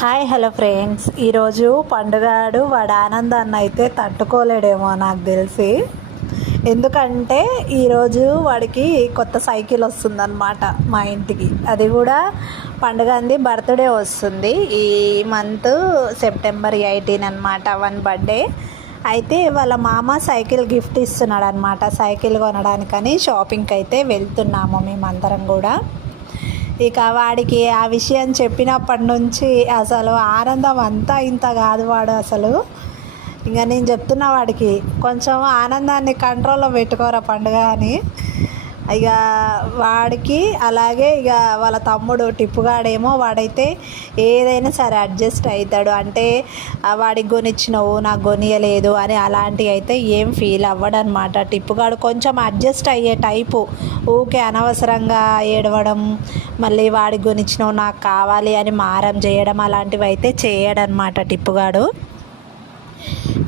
Hi hello friends, ఈరోజు పండుగాడు వాడి ఆనందాన్ని అయితే తట్టుకోలేడేమో నాకు తెలిసి. ఎందుకంటే ఈరోజు వాడికి కొత్త సైకిల్ వస్తుందన్నమాట మా ఇంటికి. అది కూడా పండుగంది బర్త్డే వస్తుంది ఈ మంత్ సెప్టెంబర్ 18 అనమాట, వన్ బర్త్డే. అయితే వాళ్ళ మామ సైకిల్ గిఫ్ట్ ఇస్తున్నాడు అనమాట. సైకిల్ కొనడానికని షాపింగ్కి అయితే వెళ్తున్నాము మేమందరం కూడా. ఇక వాడికి ఆ విషయం చెప్పినప్పటి నుంచి అసలు ఆనందం అంతా ఇంత కాదు. వాడు అసలు ఇంకా నేను చెప్తున్నా వాడికి కొంచెం ఆనందాన్ని కంట్రోల్లో పెట్టుకోరా పండుగ అని. ఇక వాడికి అలాగే ఇక వాళ్ళ తమ్ముడు టిప్పుగాడేమో వాడైతే ఏదైనా సరే అడ్జస్ట్ అవుతాడు. అంటే వాడికి కొనిచ్చినవు నాకు కొనియలేదు అని అలాంటివి అయితే ఏం ఫీల్ అవ్వడనమాట. టిప్పుగాడు కొంచెం అడ్జస్ట్ అయ్యే టైపు. ఊకే అనవసరంగా ఏడవడం, మళ్ళీ వాడికి కొనిచ్చినవు నాకు కావాలి అని మారం చేయడం అలాంటివి అయితే చేయడనమాట టిప్పుగాడు.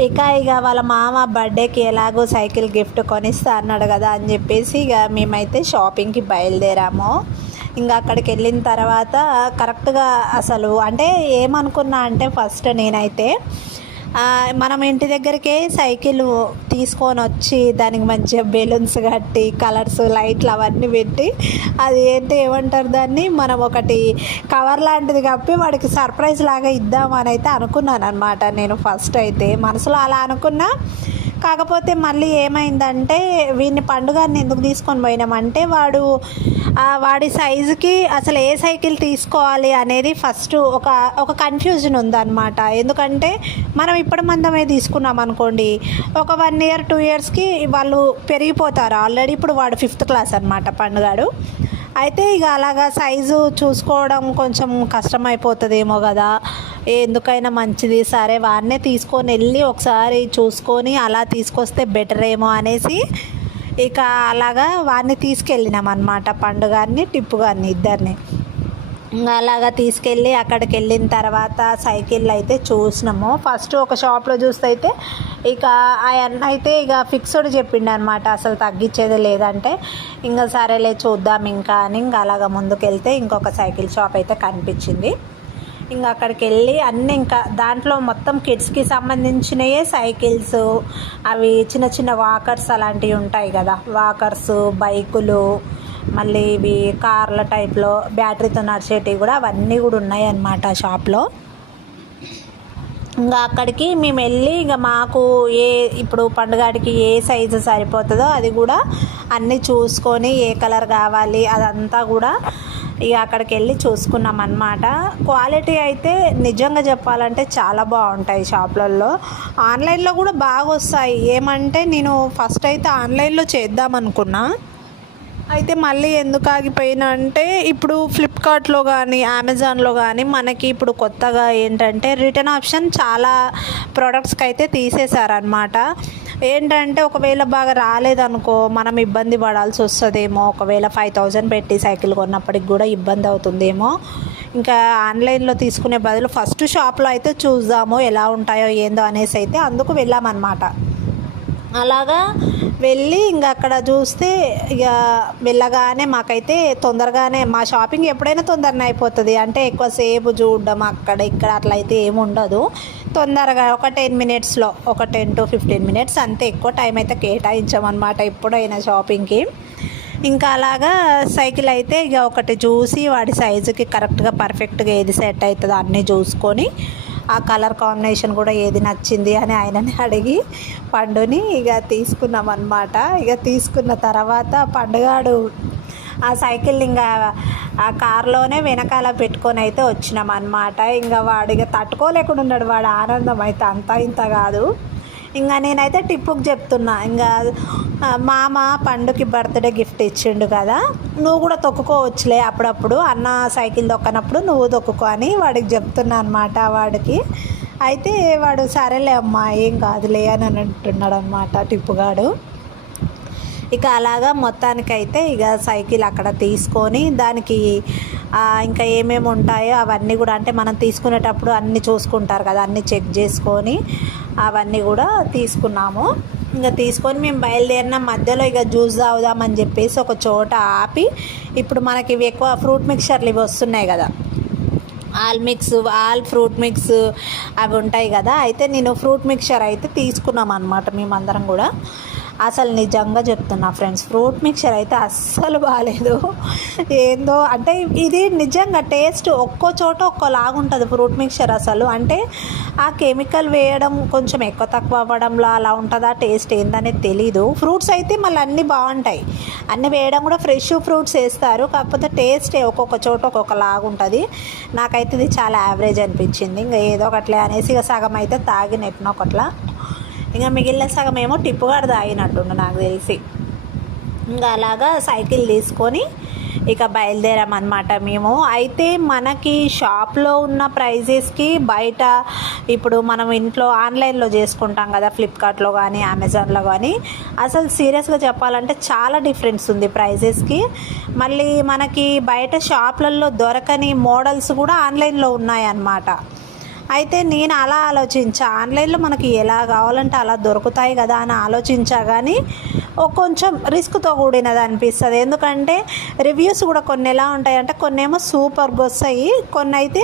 ఇక వాళ్ళ మామ బర్త్డేకి ఎలాగో సైకిల్ గిఫ్ట్ కొనిస్తా అన్నాడు కదా అని చెప్పేసి ఇక మేమైతే షాపింగ్కి బయలుదేరాము. ఇంకా అక్కడికి వెళ్ళిన తర్వాత కరెక్ట్గా అసలు అంటే ఏమనుకున్నా అంటే ఫస్ట్ నేనైతే మనం ఇంటి దగ్గరికే సైకిల్ తీసుకొని వచ్చి దానికి మంచిగా బెలూన్స్ కట్టి కలర్స్ లైట్లు అవన్నీ పెట్టి అది ఏమంటారు దాన్ని మనం ఒకటి కవర్ లాంటిది కప్పి వాడికి సర్ప్రైజ్ లాగా ఇద్దామని అయితే అనుకున్నాను అనమాట. నేను ఫస్ట్ అయితే మనసులో అలా అనుకున్నా. కాకపోతే మళ్ళీ ఏమైందంటే వీడిని పండుగని ఎందుకు తీసుకొని పోయినామంటే వాడి సైజుకి అసలు ఏ సైకిల్ తీసుకోవాలి అనేది ఫస్ట్ ఒక కన్ఫ్యూజన్ ఉందన్నమాట. ఎందుకంటే మనం ఇప్పటి మందమే తీసుకున్నాం అనుకోండి, ఒక 1 year 2 yearsకి వాళ్ళు పెరిగిపోతారు. ఆల్రెడీ ఇప్పుడు వాడు 5th క్లాస్ అనమాట పండుగాడు. అయితే ఇక అలాగా సైజు చూసుకోవడం కొంచెం కష్టమైపోతుందేమో కదా, ఎందుకైనా మంచిది సరే వాడినే తీసుకొని వెళ్ళి ఒకసారి చూసుకొని అలా తీసుకొస్తే బెటర్ ఏమో అనేసి ఇక అలాగా వాడిని తీసుకెళ్ళినాం అనమాట. పండుగాన్ని టిప్పుగాన్ని ఇద్దరిని ఇంకా అలాగా తీసుకెళ్ళి అక్కడికి వెళ్ళిన తర్వాత సైకిళ్ళు అయితే చూసినాము. ఫస్ట్ ఒక షాప్లో చూస్తే అయితే ఇక ఆయన అయితే ఇక ఫిక్స్డ్ చెప్పిండు అనమాట, అసలు తగ్గించేది లేదంటే ఇంకా సరేలే చూద్దాం ఇంకా అని ఇంకా అలాగా ముందుకెళ్తే ఇంకొక సైకిల్ షాప్ అయితే కనిపించింది. ఇంకా అక్కడికి వెళ్ళి అన్నీ ఇంకా దాంట్లో మొత్తం కిడ్స్కి సంబంధించినవే సైకిల్స్, అవి చిన్న చిన్న వాకర్స్ అలాంటివి ఉంటాయి కదా, వాకర్స్, బైకులు, మళ్ళీ ఇవి కార్ల టైప్లో బ్యాటరీతో నడిచేటివి కూడా అవన్నీ కూడా ఉన్నాయి అన్నమాట షాప్లో. ఇంకా అక్కడికి మేము వెళ్ళి ఇక మాకు ఇప్పుడు పండుగడికి ఏ సైజు సరిపోతుందో అది కూడా అన్నీ చూసుకొని ఏ కలర్ కావాలి అదంతా కూడా ఇక అక్కడికి వెళ్ళి చూసుకున్నాం అన్నమాట. క్వాలిటీ అయితే నిజంగా చెప్పాలంటే చాలా బాగుంటాయి షాప్లలో. ఆన్లైన్లో కూడా బాగా వస్తాయి. ఏమంటే నేను ఫస్ట్ అయితే ఆన్లైన్లో చేద్దాం అనుకున్నా, అయితే మళ్ళీ ఎందుకు ఆగిపోయినా అంటే ఇప్పుడు ఫ్లిప్కార్ట్లో కానీ అమెజాన్లో కానీ మనకి ఇప్పుడు కొత్తగా ఏంటంటే రిటర్న్ ఆప్షన్ చాలా ప్రోడక్ట్స్కి అయితే తీసేశారనమాట. ఏంటంటే ఒకవేళ బాగా రాలేదనుకో మనం ఇబ్బంది పడాల్సి వస్తుందేమో, ఒకవేళ 5000 పెట్టి సైకిల్ కొన్నప్పటికి కూడా ఇబ్బంది అవుతుందేమో. ఇంకా ఆన్లైన్లో తీసుకునే బదులు ఫస్ట్ షాప్లో అయితే చూద్దాము ఎలా ఉంటాయో ఏందో అనేసి అయితే అందుకు వెళ్ళామన్నమాట. అలాగా వెళ్ళి ఇంకా అక్కడ చూస్తే ఇక వెళ్ళగానే మాకైతే తొందరగానే మా షాపింగ్ ఎప్పుడైనా తొందరనే అయిపోతుంది. అంటే ఎక్కువసేపు చూడడం అక్కడ ఇక్కడ అట్లా అయితే ఏమి ఉండదు. తొందరగా ఒక 10 minutesలో ఒక 10 to 15 minutes అంతే, ఎక్కువ టైం అయితే కేటాయించామన్నమాట ఎప్పుడైనా షాపింగ్కి. ఇంకా అలాగా సైకిల్ అయితే ఇక ఒకటి చూసి వాడి సైజుకి కరెక్ట్గా పర్ఫెక్ట్గా ఏది సెట్ అవుతుందో అన్నీ చూసుకొని ఆ కలర్ కాంబినేషన్ కూడా ఏది నచ్చింది అని ఆయనని అడిగి పండుని ఇక తీసుకున్నాం అన్నమాట. ఇక తీసుకున్న తర్వాత పండుగాడు ఆ సైకిల్ ఇంకా ఆ కార్లోనే వెనకాల పెట్టుకొని అయితే వచ్చినాం అన్నమాట. ఇంకా వాడు ఇక తట్టుకోలేకుండా ఉన్నాడు. వాడు ఆనందం అయితే అంతా ఇంత కాదు. ఇంకా నేనైతే టిప్పుకి చెప్తున్నా, ఇంకా మామ పండుకి బర్త్డే గిఫ్ట్ ఇచ్చిండు కదా, నువ్వు కూడా తొక్కుకోవచ్చులే అప్పుడప్పుడు, అన్న సైకిల్ తొక్కనప్పుడు నువ్వు తొక్కుకో అని వాడికి చెప్తున్నా అనమాట వాడికి. అయితే వాడు సరేలే అమ్మా ఏం కాదులే అని అంటున్నాడు అనమాట టిప్పుగాడు. ఇక అలాగా మొత్తానికైతే ఇక సైకిల్ అక్కడ తీసుకొని దానికి ఇంకా ఏమేమి ఉంటాయో అవన్నీ కూడా, అంటే మనం తీసుకునేటప్పుడు అన్నీ చూసుకుంటారు కదా, అన్నీ చెక్ చేసుకొని అవన్నీ కూడా తీసుకున్నాము. ఇంకా తీసుకొని మేము బయలుదేరిన మధ్యలో ఇక జ్యూస్ తాగుదామని చెప్పేసి ఒక చోట ఆపి, ఇప్పుడు మనకి ఇవి ఎక్కువ ఫ్రూట్ మిక్చర్లు ఇవి వస్తున్నాయి కదా, all mix, all fruit mix అవి ఉంటాయి కదా. అయితే నేను ఫ్రూట్ మిక్చర్ అయితే తీసుకున్నాం అనమాట మేమందరం కూడా. అసలు నిజంగా చెప్తున్నా ఫ్రెండ్స్, ఫ్రూట్ మిక్చర్ అయితే అస్సలు బాగాలేదు. ఏందో అంటే ఇది నిజంగా టేస్ట్ ఒక్కో చోట ఒక్కోలాగా ఉంటుంది ఫ్రూట్ మిక్చర్. అసలు అంటే ఆ కెమికల్ వేయడం కొంచెం ఎక్కువ తక్కువ అవ్వడంలో అలా ఉంటుందా, టేస్ట్ ఏందనేది తెలీదు. ఫ్రూట్స్ అయితే మళ్ళీ అన్నీ బాగుంటాయి, అన్నీ వేయడం కూడా ఫ్రెష్ ఫ్రూట్స్ వేస్తారు, కాకపోతే టేస్ట్ ఒక్కొక్క చోట ఒక్కొక్కలాగా ఉంటుంది. నాకైతే ఇది చాలా యావరేజ్ అనిపించింది. ఇంకా ఏదో ఒకట్లే అనేసి ఇక సగం అయితే తాగినెట్టిన ఒకట్లా, ఇంకా మిగిలిన సగం ఏమో టిప్పుగాడు తాగినట్టుండు నాకు తెలిసి. ఇంకా అలాగా సైకిల్ తీసుకొని ఇక బయలుదేరామన్నమాట మేము. అయితే మనకి షాప్లో ఉన్న ప్రైజెస్కి బయట ఇప్పుడు మనం ఇంట్లో ఆన్లైన్లో చేసుకుంటాం కదా, ఫ్లిప్కార్ట్లో కానీ అమెజాన్లో కానీ, అసలు సీరియస్గా చెప్పాలంటే చాలా డిఫరెన్స్ ఉంది ప్రైజెస్కి. మళ్ళీ మనకి బయట షాప్లలో దొరకని మోడల్స్ కూడా ఆన్లైన్లో ఉన్నాయన్నమాట. అయితే నేను అలా ఆలోచించా, ఆన్లైన్లో మనకి ఎలా కావాలంటే అలా దొరుకుతాయి కదా అని ఆలోచించా, కానీ కొంచెం రిస్క్తో కూడినది అనిపిస్తుంది. ఎందుకంటే రివ్యూస్ కూడా కొన్ని ఎలా ఉంటాయంటే కొన్ని ఏమో సూపర్గా వస్తాయి, కొన్ని అయితే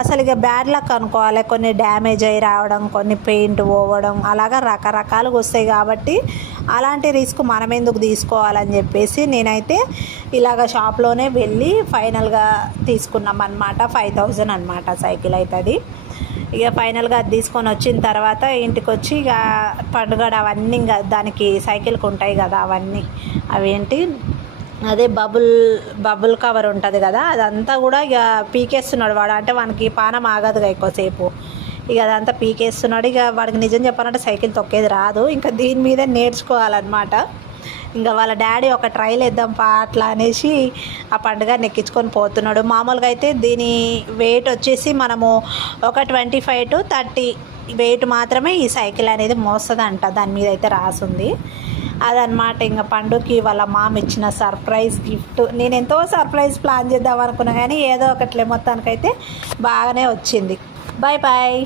అసలు ఇక బ్యాడ్ లక్ అనుకోవాలి, కొన్ని డ్యామేజ్ అయ్యి రావడం, కొన్ని పెయింట్ పోవడం, అలాగా రకరకాలుగా వస్తాయి. కాబట్టి అలాంటి రిస్క్ మనం ఎందుకు తీసుకోవాలని చెప్పేసి నేనైతే ఇలాగ షాప్లోనే వెళ్ళి ఫైనల్గా తీసుకున్నాం అనమాట. 5000 అనమాట సైకిల్ అవుతుంది. ఇక ఫైనల్గా అది తీసుకొని వచ్చిన తర్వాత ఇంటికి వచ్చి ఇక పండుగ అవన్నీ ఇంకా దానికి సైకిల్కి ఉంటాయి కదా అవన్నీ, అవేంటి అదే బబుల్ కవర్ ఉంటుంది కదా, అదంతా కూడా ఇక పీకేస్తున్నాడు వాడు. అంటే వానికి పానం ఆగదుగా ఎక్కువసేపు, ఇక అదంతా పీకేస్తున్నాడు. ఇక వాడికి నిజం చెప్పాలంటే సైకిల్ తొక్కేది రాదు, ఇంకా దీని మీదే నేర్చుకోవాలన్నమాట. ఇంకా వాళ్ళ డాడీ ఒక ట్రైల్ వేద్దాం పా అట్లా అనేసి ఆ పండుగ నెక్కించుకొని పోతున్నాడు. మామూలుగా అయితే దీని వెయిట్ వచ్చేసి మనము ఒక 25 to 30 వెయిట్ మాత్రమే ఈ సైకిల్ అనేది మోస్తుందంట, దాని మీద అయితే రాసుంది. అదనమాట ఇంకా పండుగకి వాళ్ళ మామ ఇచ్చిన సర్ప్రైజ్ గిఫ్ట్. నేను ఎంతో సర్ప్రైజ్ ప్లాన్ చేద్దాం అనుకున్నా కానీ ఏదో ఒకట్లే మొత్తానికైతే బాగానే వచ్చింది. Bye bye.